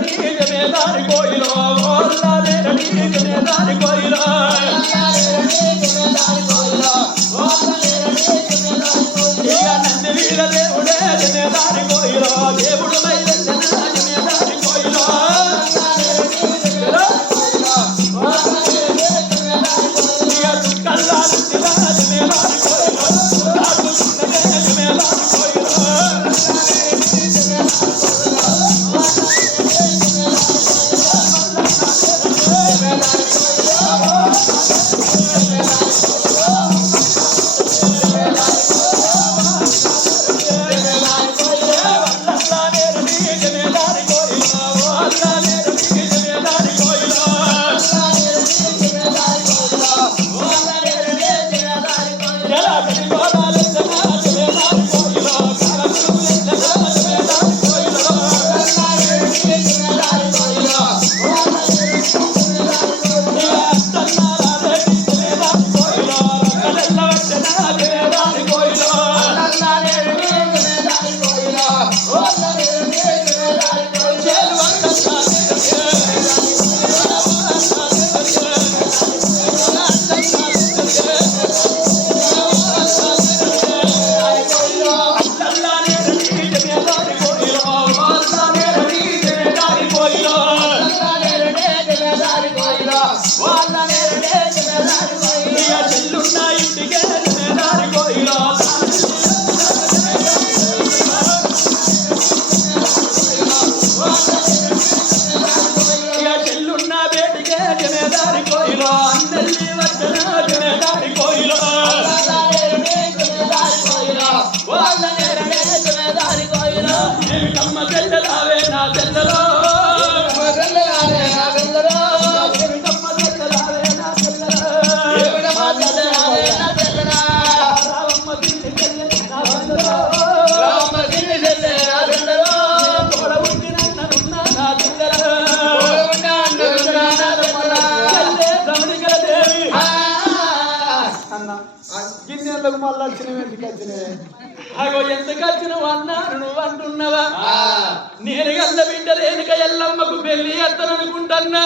జమేదారి కోయిలో జమేదారి కోయిలో నంది వీర దేవుడే జమేదారి కోయిలో దేవుడు జమేదారి కోయిలో కల్లా జమేదారి గిన్నెలకు మళ్ళీ వచ్చినవి ఎందుకు వచ్చినవి అగో ఎందుకు వచ్చినవు అన్నాను నువ్వు అంటున్నావా నేను గల్ల బిడ్డ రేణుక ఎల్లమ్మకు పెళ్లి ఎత్తననుకుంటున్నా